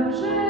Angel.